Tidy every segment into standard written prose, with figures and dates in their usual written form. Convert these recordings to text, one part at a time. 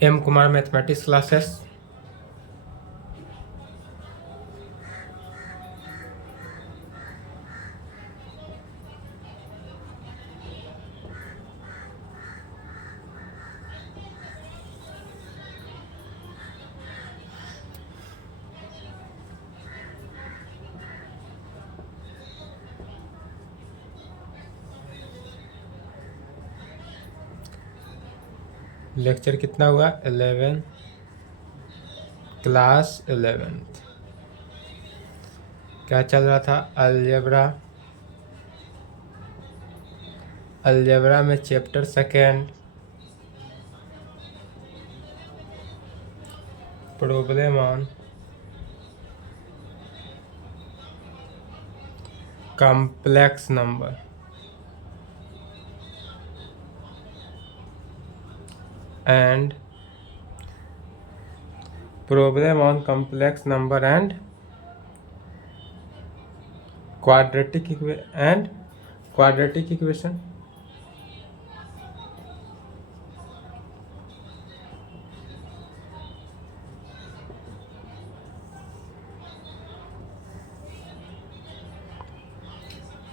M Kumar mathematics classes. Lecture कितना हुआ? 11, class 11th। क्या चल रहा था? अलजेब्रा। अलजेब्रा में chapter second, problem on complex number and problem on complex number and quadratic equation.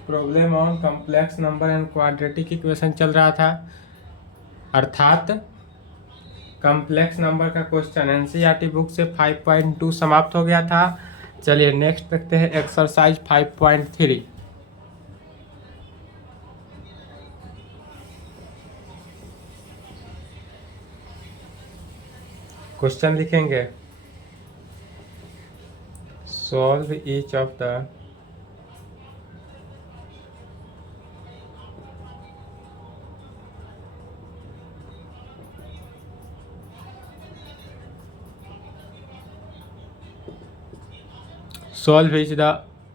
Problem on complex number and quadratic equation चल रहा था, अर्थात कॉम्प्लेक्स नंबर का क्वेश्चन एनसीईआरटी बुक से 5.2 समाप्त हो गया था। चलिए नेक्स्ट देखते हैं एक्सरसाइज 5.3। क्वेश्चन लिखेंगे, solve each of the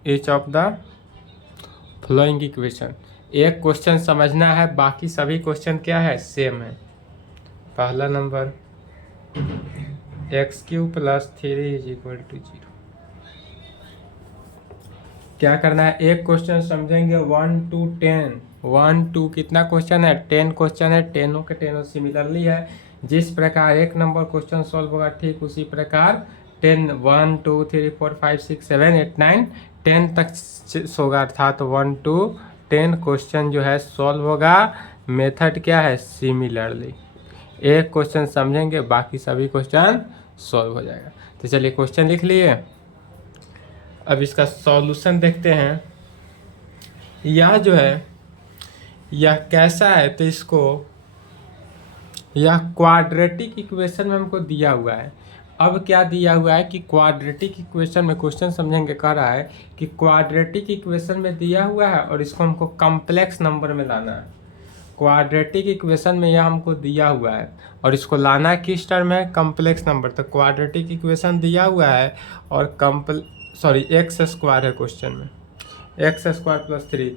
each of the flowing equation. एक क्वेश्चन समझना है, बाकी सभी क्वेश्चन क्या है? सेम है। पहला नंबर x³ + 3 = 0। क्या करना है? एक क्वेश्चन समझेंगे 1 to 10। 1 to कितना क्वेश्चन है? 10 क्वेश्चन है। 10 के 10 सिमिलरली है। जिस प्रकार एक नंबर क्वेश्चन सॉल्व होगा, ठीक उसी प्रकार 10 1 2 3 4 5 6 7 8 9 10 तक होगा, अर्थात 1 to 10 क्वेश्चन जो है सॉल्व होगा। मेथड क्या है? सिमिलरली। एक क्वेश्चन समझेंगे, बाकी सभी क्वेश्चन सॉल्व हो जाएगा। तो चलिए क्वेश्चन लिख लिए, अब इसका सॉल्यूशन देखते हैं। यह जो है यह कैसा है? तो इसको यह क्वाड्रेटिक इक्वेशन में हमको दिया हुआ है। अब क्या दिया हुआ है कि क्वाड्रेटिक इक्वेशन में क्वेश्चन समझेंगे, कह रहा है कि क्वाड्रेटिक इक्वेशन में दिया हुआ है और इसको हमको कॉम्प्लेक्स नंबर में लाना है। क्वाड्रेटिक इक्वेशन में यह हमको दिया हुआ है और इसको लाना किस टर्म है? Complex number. तो क्वाड्रेटिक इक्वेशन दिया हुआ है और x² है क्वेश्चन में। x² + 3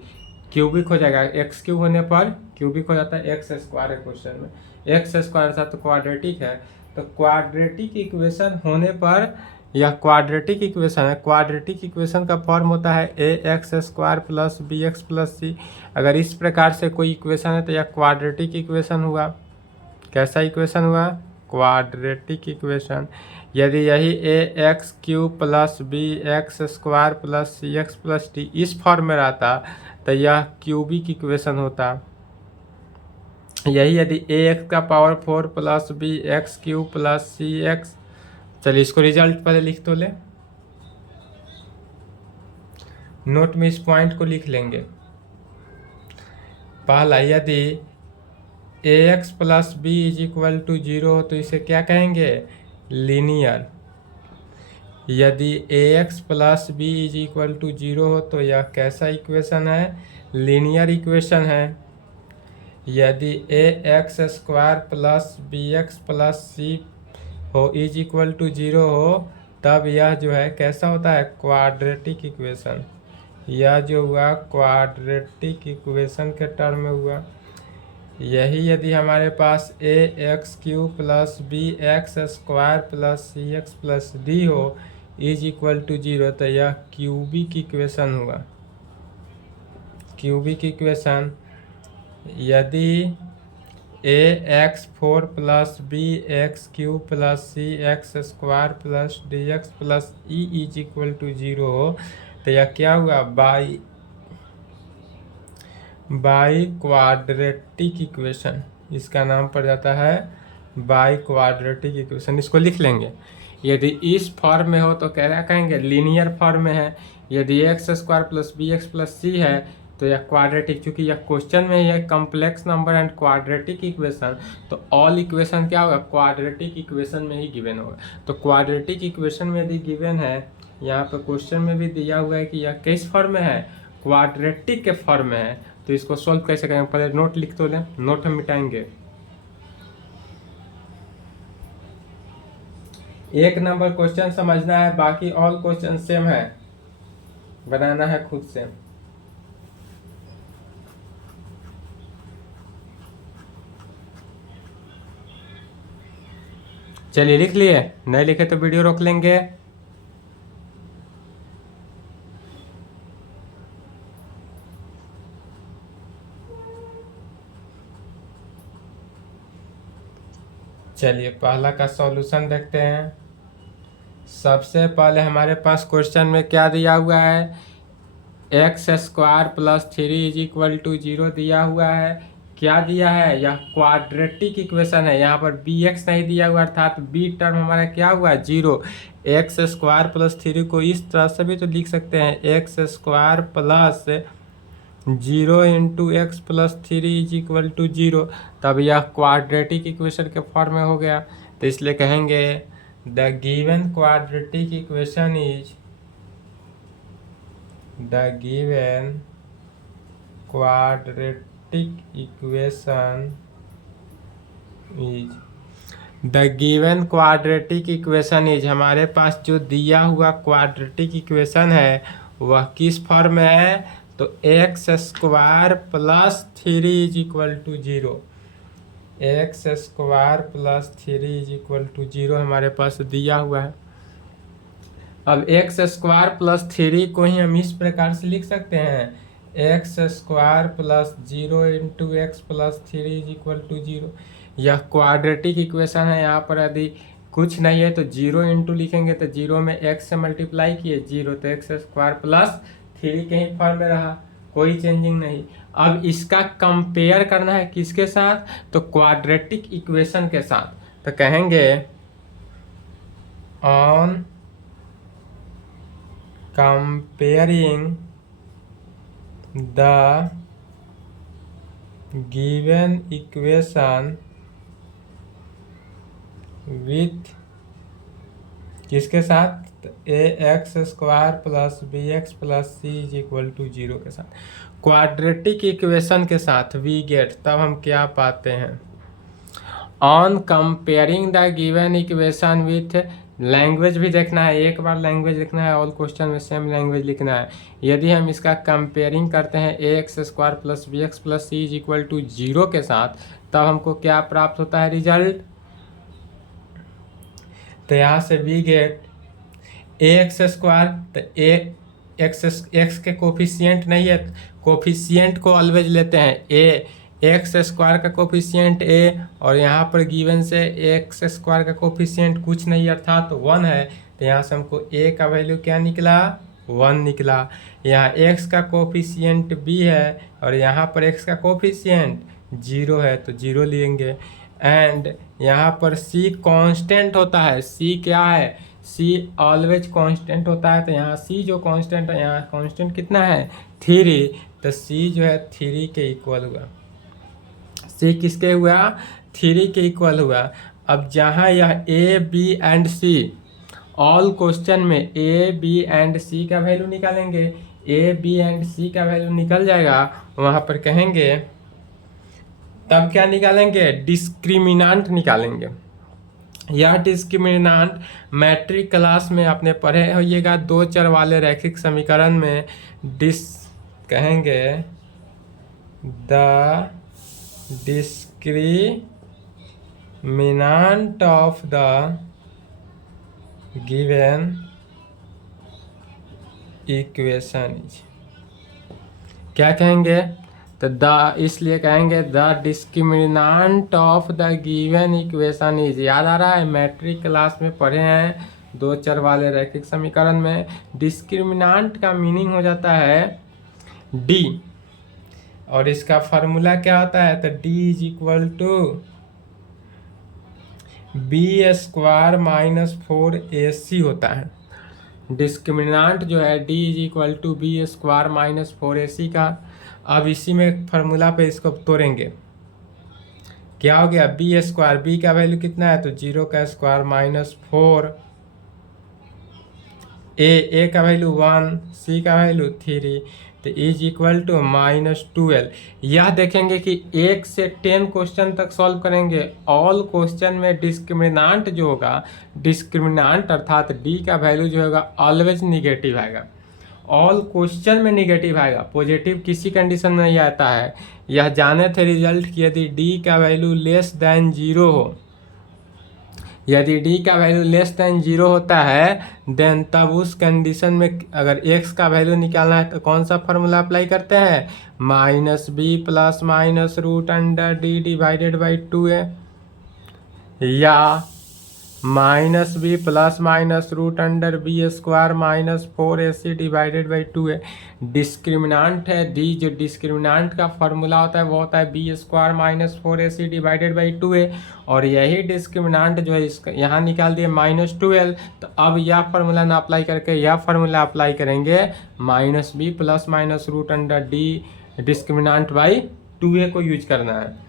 क्यूबिक हो जाएगा। x³ होने पर क्यूबिक हो जाता है, x² है क्वेश्चन में। x² अर्थात तो क्वाड्रेटिक है। तो क्वाड्रेटिक इक्वेशन होने पर यह क्वाड्रेटिक इक्वेशन है। क्वाड्रेटिक इक्वेशन का फॉर्म होता है ax² + bx + c। अगर इस प्रकार से कोई इक्वेशन है तो यह क्वाड्रेटिक इक्वेशन हुआ। कैसा इक्वेशन हुआ? Quadratic equation. यदि यही ax³ + bx² + cx + d इस फॉर्म में रहता तो यह क्यूबिक इक्वेशन होता। यही यदि ax⁴ + bx³ + cx। चलिए इसको रिजल्ट पहले लिख तो ले, नोट में इस पॉइंट को लिख लेंगे। पहला, यदि ax + b = 0 हो तो इसे क्या कहेंगे? लीनियर। यदि ax + b = 0 हो तो यह कैसा इक्वेशन है? लीनियर इक्वेशन है। यदि ax² + bx + c हो = 0 हो तब यह जो है कैसा होता है? Quadratic equation. यह जो हुआ क्वाड्रेटिक इक्वेशन के टर्म में हुआ। यही यदि हमारे पास ax³ + bx² + cx + d हो = 0 तो यह क्यूबिक इक्वेशन हुआ। Cubic equation. यदि ax4 plus bx³ plus cx² plus dx plus e is equal to 0 हो तो यह क्या हुआ बाई क्वाड्रेटिक इक्वेशन। इसका नाम पड़ जाता है बाई क्वाड्रेटिक इक्वेशन। इसको लिख लेंगे। यदि इस फॉर्म में हो तो क्या कहेंगे, लीनियर फॉर्म में है। यदि x² plus bx plus c है तो यह क्वाड्रेटिक, चूंकि यह क्वेश्चन में यह complex number and quadratic equation, तो ऑल इक्वेशन क्या होगा, क्वाड्रेटिक इक्वेशन में ही गिवन होगा। तो क्वाड्रेटिक इक्वेशन में यदि गिवन है, यहाँ पर क्वेश्चन में भी दिया हुआ है कि यह किस फॉर्म में है, क्वाड्रेटिक के फॉर्म में है। तो इसको सॉल्व कैसे करेंगे, पहले नोट लिख तो लें, नोट हम मिटाएंगे। एक नंबर क्वेश्चन समझना है, बाकी ऑल क्वेश्चन सेम है, बनाना है खुद से। चलिए लिख लिए, नहीं लिखे तो वीडियो रोक लेंगे। चलिए पहला का सॉल्यूशन देखते हैं। सबसे पहले हमारे पास क्वेश्चन में क्या दिया हुआ है, x² plus 3 is equal to 0 दिया हुआ है। क्या दिया है, यह क्वाड्रेटिक इक्वेशन है। यहाँ पर bx नहीं दिया हुआ, अर्थात b टर्म हमारा क्या हुआ 0। x² प्लस 3 को इस तरह से भी तो लिख सकते हैं, x² plus 0 into x plus 3 is equal to 0। तब यह क्वाड्रेटिक इक्वेशन के फॉर्म में हो गया। तो इसलिए कहेंगे the given quadratic equation is हमारे पास जो दिया हुआ क्वाड्रेटिक इक्वेशन है वह किस फॉर्म में है, तो x² plus 3 is equal to 0। x² plus 3 is equal to 0 हमारे पास दिया हुआ है। अब x² प्लस 3 को ही हम इस प्रकार से लिख सकते हैं, x² plus 0 into x plus 3 is equal to 0। यह क्वाड्रेटिक इक्वेशन है। यहाँ पर यदि कुछ नहीं है तो 0 इंटू लिखेंगे, तो 0 में x से मल्टीप्लाई किए 0, तो x² प्लस 3 के ही फॉर्म में रहा, कोई चेंजिंग नहीं। अब इसका कंपेयर करना है किसके साथ, तो क्वाड्रेटिक इक्वेशन के साथ। तो कहेंगे on comparing the given equation with किसके साथ, ax² plus bx plus c is equal to 0 के साथ, क्वाड्रेटिक इक्वेशन के साथ वी गेट। तब हम क्या पाते हैं, on comparing the given equation with, language भी देखना है, एक बार लैंग्वेज लिखना है, ऑल क्वेश्चन में सेम लैंग्वेज लिखना है। यदि हम इसका कंपेयरिंग करते हैं ax² plus bx plus c is equal to 0 के साथ, तब हमको क्या प्राप्त होता है रिजल्ट। तो यहाँ से वी गेट ax², तो x के कोफिशिएंट नहीं है, कोफिशिएंट को ऑलवेज लेते हैं, x² का कोफिशिएंट a, और यहाँ पर गिवन से x² का कोफिशिएंट कुछ नहीं अर्थात तो 1 है। तो यहाँ से हमको a का वैल्यू क्या निकला, 1 निकला। यहाँ x का कोफिशिएंट b है और यहाँ पर x का कोफिशिएंट 0 है, तो 0 लेंगे। एंड यहाँ पर c कांस्टेंट होता है, c क्या है, c ऑलवेज कांस्टेंट होता है। तो यहाँ c जो कांस्टेंट है, यहाँ कांस्टेंट कितना है 3, तो c जो है 3 के इक्वल हुआ। c किसके हुआ, 3 के इक्वल हुआ। अब जहाँ यह a b and c, all question में a b एंड c का वैल्यू निकालेंगे, a b एंड c का वैल्यू निकल जाएगा, वहाँ पर कहेंगे तब क्या निकालेंगे, डिस्क्रिमिनांट निकालेंगे। यह डिस्क्रिमिनांट मैट्रिक क्लास में आपने पढ़े होइएगा, 2 चर वाले रैखिक समीकरण में कहेंगे the discriminant of the given equation is, क्या कहेंगे, तो द इसलिए कहेंगे the discriminant of the given equation is, याद आ रहा है मैट्रिक क्लास में पढ़े हैं दो चर वाले रैखिक समीकरण में डिस्क्रिमिनेंट का मीनिंग हो जाता है डी, और इसका फार्मूला क्या होता है, तो d is equal to b square minus 4ac होता है। डिस्क्रिमिनेंट जो है d is equal to b square minus 4ac का। अब इसी में फार्मूला पे इसको तोड़ेंगे, क्या हो गया बी स्क्वायर, बी का वैल्यू कितना है तो 0 का स्क्वायर माइनस 4, ए का वैल्यू 1, सी का वैल्यू 3, तो इज इक्वल टू माइनस 12। यह देखेंगे कि 1 से 10 क्वेश्चन तक सॉल्व करेंगे, ऑल क्वेश्चन में डिस्क्रिमिनेंट जो होगा, डिस्क्रिमिनेंट अर्थात डी का वैल्यू जो होगा ऑलवेज निगेटिव आएगा, ऑल क्वेश्चन में निगेटिव आएगा, पॉजिटिव किसी कंडीशन में नहीं आता है। यह जाने थे रिजल्ट कि यदि डी का वैल्यू लेस दैन 0 हो, यदि डी का वैल्यू लेस दैन 0 होता है देन तब उस कंडीशन में अगर एक्स का वैल्यू निकालना है तो कौन सा फार्मूला अप्लाई करते हैं, minus b plus minus root under d divided by 2a, या minus b plus minus root under b square minus 4ac divided by 2a। Discriminant है डी, जो डिस्क्रिमिनेंट का फार्मूला होता है वो होता है b square minus 4ac divided by 2a, और यही डिस्क्रिमिनेंट जो है इसका यहाँ निकाल दिए माइनस 12। तो अब यह फार्मूला ना अप्लाई करके यह फार्मूला अप्लाई करेंगे minus b plus minus root under d discriminant by 2a को यूज करना है।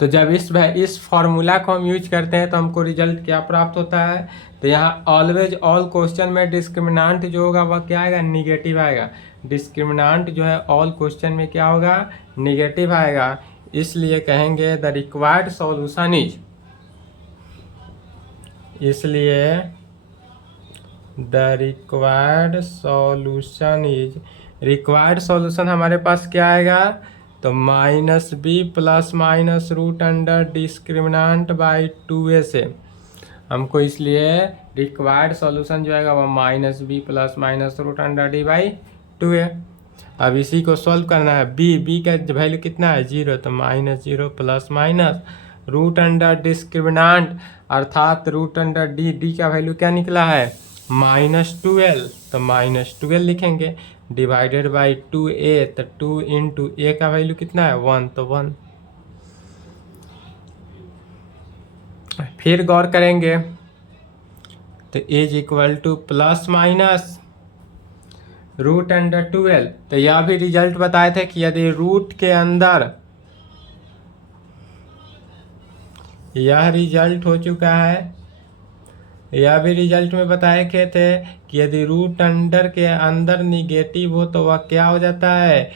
तो जब इस फार्मूला को हम यूज करते हैं तो हमको रिजल्ट क्या प्राप्त होता है, तो यहाँ ऑलवेज ऑल क्वेश्चन में डिस्क्रिमिनेंट जो होगा वह क्या आएगा, निगेटिव आएगा। डिस्क्रिमिनेंट जो है ऑल क्वेश्चन में क्या होगा, निगेटिव आएगा। इसलिए कहेंगे द रिक्वायर्ड सॉल्यूशन इज, इसलिए the required solution is, required solution हमारे पास क्या आएगा, तो minus b plus minus root under discriminant by 2a से हमको, इसलिए रिक्वायर्ड सॉल्यूशन जो आएगा वो minus b plus minus root under d by 2a। अब इसी को सॉल्व करना है, बी का वैल्यू कितना है 0, तो minus 0 plus minus root under discriminant अर्थात रूट अंडर डी का वैल्यू क्या निकला है माइनस 12, तो माइनस 12 लिखेंगे डिवाइडेड बाई 2a, तो 2 इंटू ए का वैल्यू कितना है 1, तो 1। फिर गौर करेंगे तो is equal to plus minus root under 12, तो यह भी रिजल्ट बताए थे कि यदि रूट के अंदर, यह रिजल्ट हो चुका है, यह भी रिजल्ट में बताए थे कि यदि रूट अंडर के अंदर निगेटिव हो तो वह क्या हो जाता है,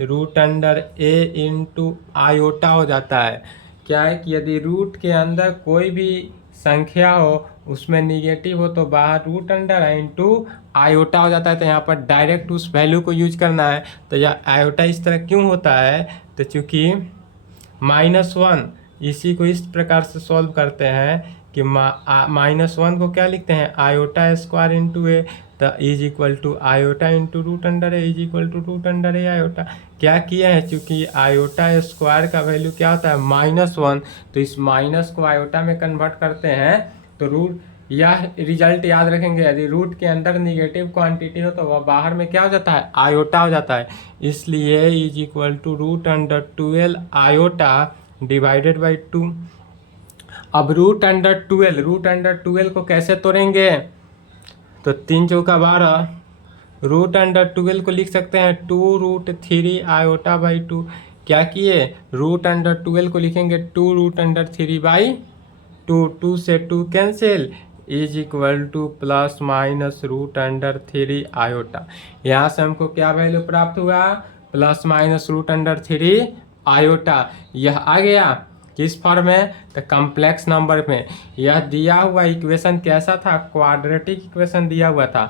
root under a into iota हो जाता है। क्या है कि यदि रूट के अंदर कोई भी संख्या हो उसमें निगेटिव हो तो बाहर रूट अंडर इंटू आयोटा हो जाता है। तो यहाँ पर डायरेक्ट उस वैल्यू को यूज करना है। तो यह आयोटा इस तरह क्यों होता है, तो चूँकि -1, इसी को इस प्रकार से सॉल्व करते हैं कि -1 को क्या लिखते हैं आयोटा स्क्वायर इंटू ए, तो is equal to iota into root under a is equal to root under a iota. क्या किया है, चूंकि आयोटा स्क्वायर का वैल्यू क्या होता है -1, तो इस माइनस को आयोटा में कन्वर्ट करते हैं तो रूट, यह रिजल्ट याद रखेंगे, यदि रूट के अंदर निगेटिव क्वांटिटी हो तो वह बाहर में क्या हो जाता है आयोटा हो जाता है। इसलिए is equal to root under 12 iota divided by 2। अब रूट अंडर 12 को कैसे तोड़ेंगे, तो 3 चौका 12, रूट अंडर 12 को लिख सकते हैं 2√3 आयोटा बाई 2। क्या किए, रूट अंडर 12 को लिखेंगे 2√3/2, 2 से 2 cancel, is equal to plus minus root under 3 iota. यहाँ से हमको क्या वैल्यू प्राप्त हुआ, plus minus root under 3 iota. यह आ गया किस फॉर्म में, तो कॉम्प्लेक्स नंबर में। यह दिया हुआ इक्वेशन कैसा था, क्वाड्रेटिक इक्वेशन दिया हुआ था।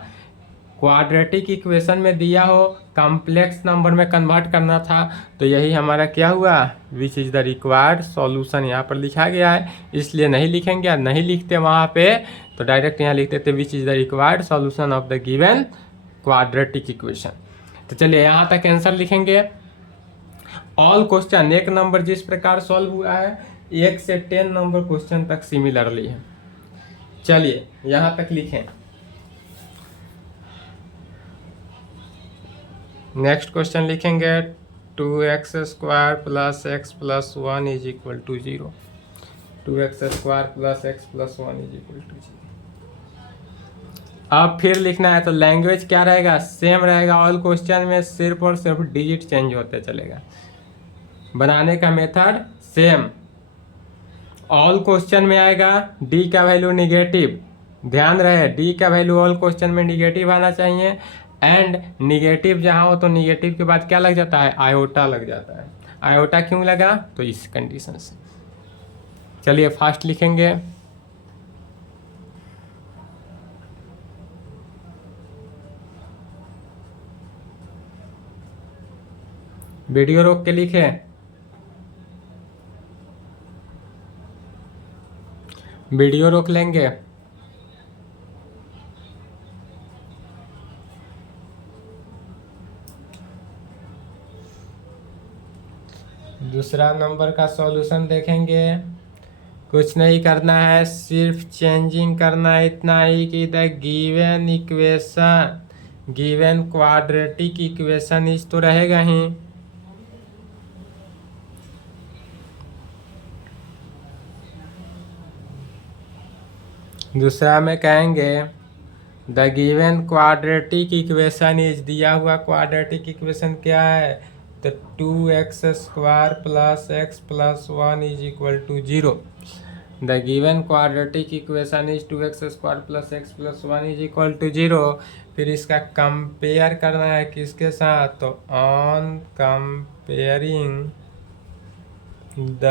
क्वाड्रेटिक इक्वेशन में दिया हो कॉम्प्लेक्स नंबर में कन्वर्ट करना था, तो यही हमारा क्या हुआ, which is the required solution यहाँ पर लिखा गया है। इसलिए नहीं लिखेंगे, नहीं लिखते वहाँ पे तो डायरेक्ट यहाँ लिख देते which is the required solution of the given quadratic equation. तो चलिए यहाँ तक आंसर लिखेंगे। ऑल क्वेश्चन, एक नंबर जिस प्रकार सॉल्व हुआ है 1 से 10 नंबर क्वेश्चन तक सिमिलरली है। चलिए यहाँ तक लिखें। नेक्स्ट क्वेश्चन लिखेंगे 2x² plus x plus 1 is equal to 0। 2x² plus x plus 1 is equal to 0। अब फिर लिखना है तो लैंग्वेज क्या रहेगा, सेम रहेगा ऑल क्वेश्चन में, सिर्फ और सिर्फ डिजिट चेंज होते चलेगा। बनाने का मेथड सेम। ऑल क्वेश्चन में आएगा डी का वैल्यू निगेटिव, ध्यान रहे डी का वैल्यू ऑल क्वेश्चन में निगेटिव आना चाहिए। एंड निगेटिव जहाँ हो तो निगेटिव के बाद क्या लग जाता है, आयोटा लग जाता है। आयोटा क्यों लगा, तो इस कंडीशन से। चलिए फास्ट लिखेंगे। वीडियो रोक के लिखें। वीडियो रोक लेंगे। दूसरा नंबर का सॉल्यूशन देखेंगे। कुछ नहीं करना है, सिर्फ चेंजिंग करना है इतना ही कि the given equation, given quadratic equation इस तो रहेगा ही। दूसरा में कहेंगे the given quadratic equation is, दिया हुआ क्वाड्रेटिक इक्वेशन क्या है, तो 2x² plus x plus 1 is equal to 0। The given quadratic equation is 2x² plus x plus 1 is equal to 0। फिर इसका कंपेयर करना है किसके साथ, तो on comparing the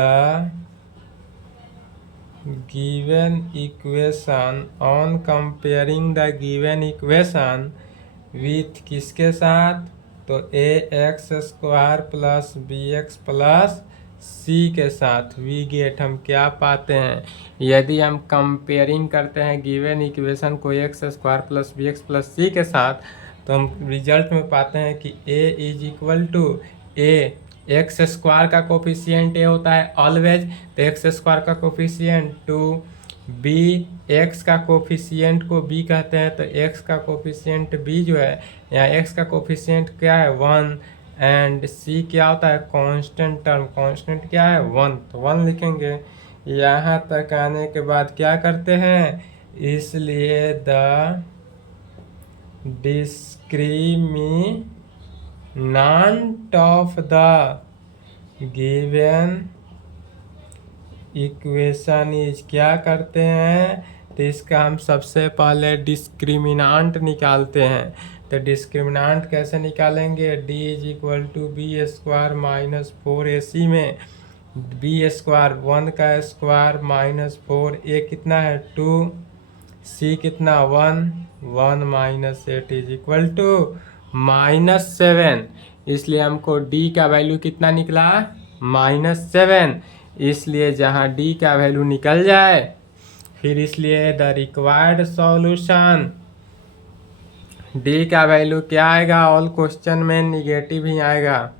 given equation, on comparing the given equation with किसके साथ, तो ax² plus bx plus c के साथ। वी गेट हम क्या पाते हैं, यदि हम कंपेयरिंग करते हैं गिवन इक्वेशन को x² plus bx plus c के साथ, तो हम रिजल्ट में पाते हैं कि a is equal to a, x² का कोफिशिएंट ए होता है ऑलवेज, तो x² का कोफिशिएंट 2, b x का कोफिशिएंट को b कहते हैं, तो x का कोफिशिएंट b जो है, यहाँ x का कोफिशिएंट क्या है 1, एंड c क्या होता है कांस्टेंट टर्म, कांस्टेंट क्या है 1, तो 1 लिखेंगे। यहाँ तक आने के बाद क्या करते हैं, इसलिए the discriminant of the given equation is, क्या करते हैं, तो इसका हम सबसे पहले डिस्क्रिमिनेंट निकालते हैं। तो डिस्क्रिमिनेंट कैसे निकालेंगे, d is equal to b² minus 4ac में b² 1 का स्क्वायर माइनस 4a कितना है 2, c कितना 1 माइनस 8 इज इक्वल टू -7। इसलिए हमको d का वैल्यू कितना निकला, -7। इसलिए जहाँ d का वैल्यू निकल जाए, फिर इसलिए द रिक्वायर्ड सॉल्यूशन, d का वैल्यू क्या आएगा, ऑल क्वेश्चन में निगेटिव ही आएगा।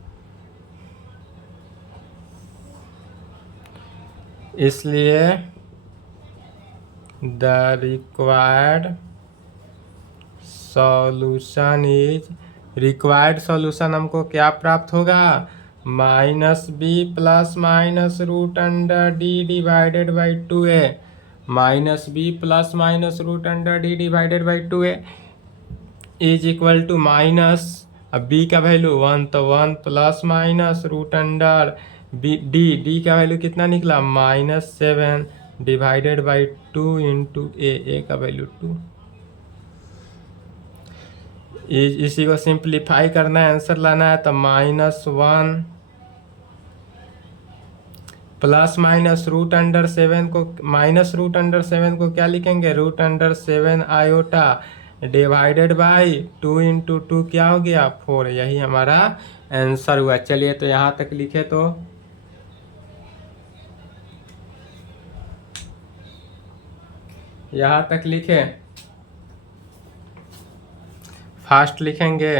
इसलिए the required solution is, required solution हमको क्या प्राप्त होगा, -b plus minus root under d divided by 2a, -b plus minus root under d divided by 2a is equal to minus, अब b का वैल्यू 1, तो 1 plus minus root under d का value कितना निकला -7 डिवाइडेड बाई 2 इंटू a का value 2। इसी को simplify करना है, आंसर लाना है, तो -1 प्लस माइनस रूट अंडर 7 को, माइनस रूट अंडर 7 को क्या लिखेंगे, root under 7 iota divided by 2 into 2 क्या हो गया 4। यही हमारा आंसर हुआ। चलिए तो यहाँ तक लिखे, तो यहाँ तक लिखे, फास्ट लिखेंगे।